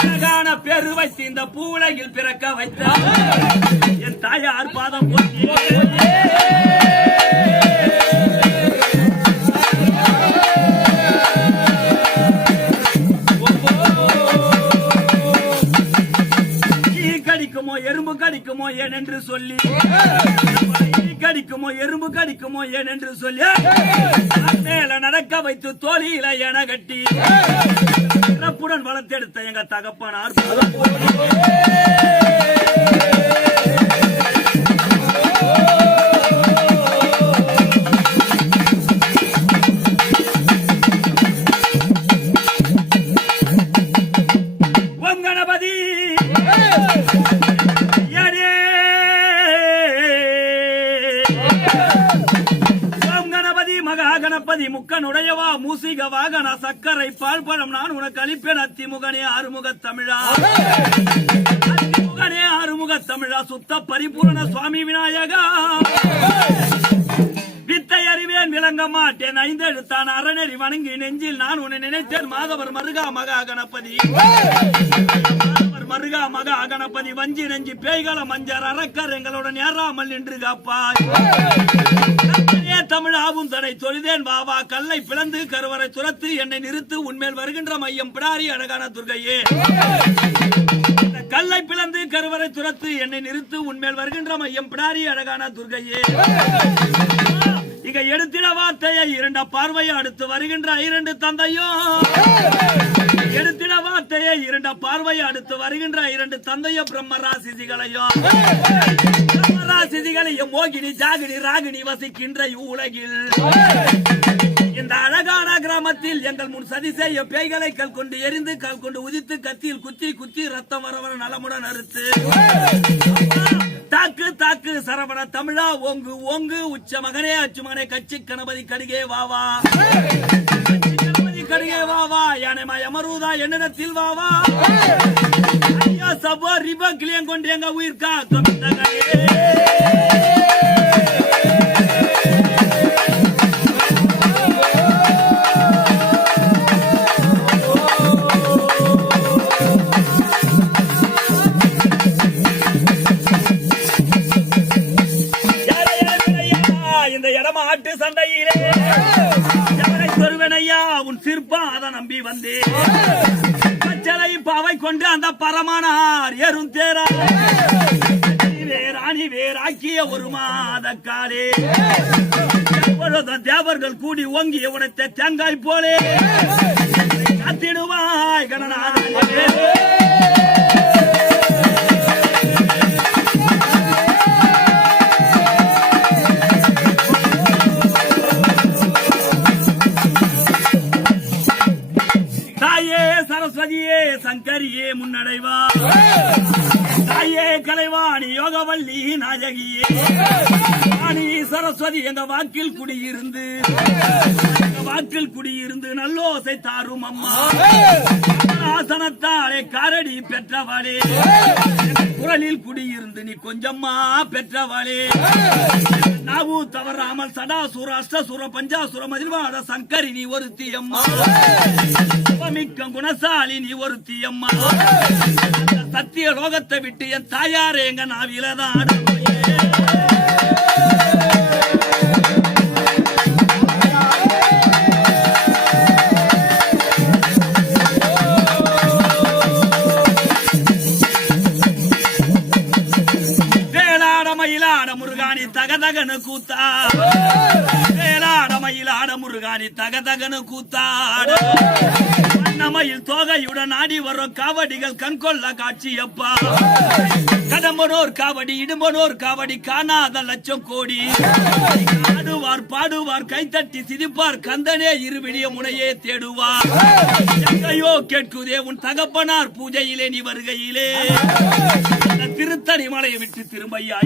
அழகான பேரு வைத்து இந்த பூவுலகில் பிறக்க வைத்தார் என் தாயார் பாதம் போற்றி கடிக்குமோ எறும்பு கடிக்குமோ ஏனென்று சொல்லி கடிக்குமோ எறும்பு கடிக்குமோ ஏனென்று சொல்லி மேல நடக்க வைத்து தோழியில என கட்டி சிறப்புடன் வளர்த்தெடுத்த எங்க தகப்பனார் கணபதி கணபதி முக்கனுடையவா மூசிக வாகன சக்கரை பால் பழம் நான் உனக்கு அளிப்பேன் அத்திமுகனே ஆறுமுக தமிழா அத்திமுகனே ஆறுமுக தமிழா சுத்த பரிபூரண சுவாமி விநாயகா வித்தை அறிவேன் விளங்க மாட்டேன் ஐந்தெழுத்தான் அறநெறி வணங்கி நெஞ்சில் நான் உன்னை நினைத்தேன் மாதவர் மருகா மகா கணபதி மருகா மகா கணபதி வஞ்சி நெஞ்சி பேய்கள மஞ்சர் அரக்கர் எங்களுடன் ஏறாமல் நின்று காப்பாய் தமிழாவும் தடை தொழுதேன் வாவா கல்லை பிளந்து கருவறை துரத்து என்னை நிறுத்து உன்மேல் வருகின்ற மையம் பிடாரி அழகான துர்கையே கல்லை பிளந்து கருவறை துரத்து என்னை நிறுத்து உன்மேல் வருகின்ற மையம் பிடாரி அழகான துர்கையே இங்க எடுத்திட வார்த்தையை இரண்ட பார்வையை அடுத்து வருகின்ற இரண்டு தந்தையும் எடுத்திட வார்த்தையை இரண்ட பார்வையை அடுத்து வருகின்ற இரண்டு தந்தைய பிரம்மராசிகளையும் பிரம்மராசிகளையும் மோகினி ஜாகினி ராகினி வசிக்கின்ற உலகில் இந்த அழகான கிராமத்தில் எங்கள் முன் சதி செய்ய பேய்களை கல் கொண்டு எரிந்து கல் கொண்டு உதித்து கத்தியில் குத்தி குத்தி ரத்தம் வரவர நலமுடன் அறுத்து தாக்கு தாக்கு சரவண தமிழா ஓங்கு ஓங்கு உச்ச மகனே அச்சு மகனே கட்சி கணபதி கடிகே வாவா கடுகே வாவா யானை யமருதா என்னிடத்தில் வாவா ஐயா சபா ரிபா கிளியம் கொண்டு எங்க உயிர் காக்கும் இந்த இடமா ஆட்டு சண்டையிலே சொருவனையா உன் சிற்பா நம்பி வந்தே பச்சளை பாவை கொண்டு அந்த பரமானார் ஏறும் தேரா ராணி வேறாக்கிய ஒரு மாத காலே தேவர்கள் கூடி ஓங்கி உடைத்த தேங்காய் போலே காத்திடுவாய் கணநாதே சரஸ்வதியே சங்கரியே முன்னடைவா தாயே கலைவாணி யோகவல்லி நாயகியே ராணி சரஸ்வதி எங்க வாக்கில் குடியிருந்து நல்லோசை தாரும் அம்மா ஆசனத்தாலே காரடி பெற்றவளே குரலில் குடியிருந்து நீ கொஞ்சம்மா பெற்றவளே நாவு தவறாமல் சடாசுர அஷ்டசுர பஞ்சாசுர மதில்வாட சங்கரி நீ ஒருத்தி அம்மா மிக்க குணசாலி நீ ஒருத்தி அம்மா சத்திய லோகத்தை விட்டு என் தாயாரே எங்க நாவிலதான் முருகானி தகதகனு கூத்தா வேளாட மயிலாட முருகானி தகதகனு கூத்தாட அன்னமயில் தோகையுடன் ஆடி வரும் காவடிகள் கண்கொள்ள காட்சியப்பா கடம்பனோர் காவடி இடும்பனோர் காவடி காணாத லட்சம் கோடி ஆடுவார் பாடுவார் கைத்தட்டி சிரிப்பார் கந்தனே இருவிடிய முனையே தேடுவார் எங்கையோ கேட்குதே உன் தகப்பனார் பூஜையிலே நீ வருகையிலே திருத்தணி மலையை விட்டு திரும்பையா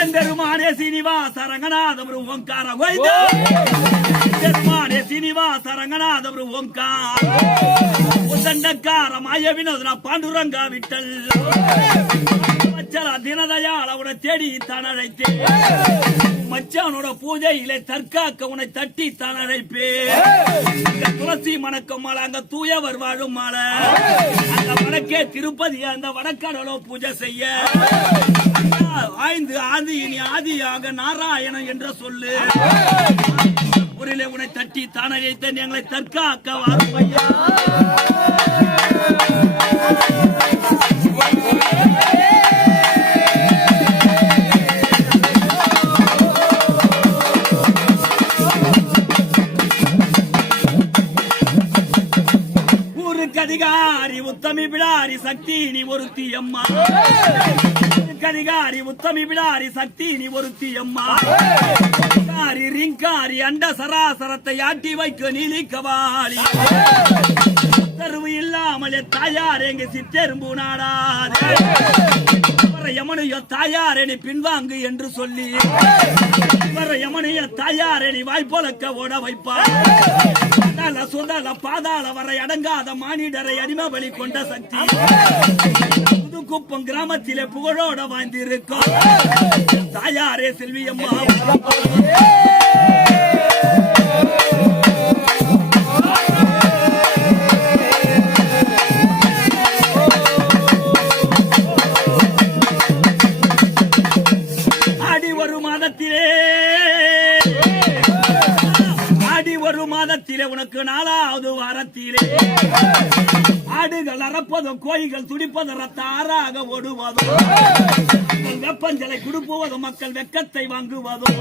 எம்பெருமானே சீனிவாச ரங்கநாதபுரு ஓங்கார எம்பெருமானே சீனிவாச ரங்கநாதபுரு ஓங்கார உதண்டக்கார மாய வினோதனா பாண்டுரங்கா விட்டல் தினதயால் அவனை தேடி தான் அழைத்தேன் மச்சானோட பூஜையிலே தற்காக்க உன்னை தட்டி தான் அழைப்பேன் துளசி மணக்கம் மாலை அங்க தூயவர் வாழும் மாலை அந்த வடக்கே திருப்பதி அந்த வடக்கடலோ பூஜை செய்ய ஆய்ந்து ஆதி இனி ஆதியாக நாராயணன் என்ற சொல்லு ஊரிலே உன்னை தட்டி தான் அழைத்தேன் எங்களை தற்காக்க வாரும் ஐயா அதிகாரி உத்தமி பிடாரி சக்தி நீ ஒருத்தி அம்மா அதிகாரி உத்தமி பிடாரி சக்தி நீ ஒருத்தி அம்மா ரிங்காரி அண்ட சராசரத்தை ஆட்டி வைக்க நீலிக்கவாளி உத்தரவு இல்லாமல் தாயார் எங்க சித்தெரும்பு நாடாது யமனையோ தாயார் நீ பின்வாங்கு என்று சொல்லி யமனைய தாயார் நீ வாய்ப்பொலக்க ஓட வைப்பார் சுதல பாதாள வரை அடங்காத மானிடரை அடிமை வழி கொண்ட சக்தி புதுக்குப்பம் கிராமத்திலே புகழோட வாழ்ந்திருக்கும் தாயாரே செல்வி அம்மா மாதத்திலே உனக்கு 4வது வாரத்திலே ஆடுகள் அறப்பதும் கோயில்கள் துடிப்பதும் ரத்த ஆறாக ஓடுவதும் வெப்பஞ்சலை குடுப்புவதும் மக்கள் வெக்கத்தை வாங்குவதும்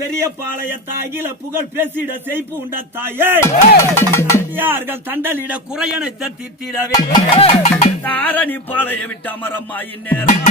பெரிய பாளையத்த அகில புகழ் பேசிட செய்ப்பு உண்ட தாயே யார்கள் தண்டலிட குறையனை தத்திடவே ஆரணி பாளைய விட்டு அமரம்மாயின் நேரம்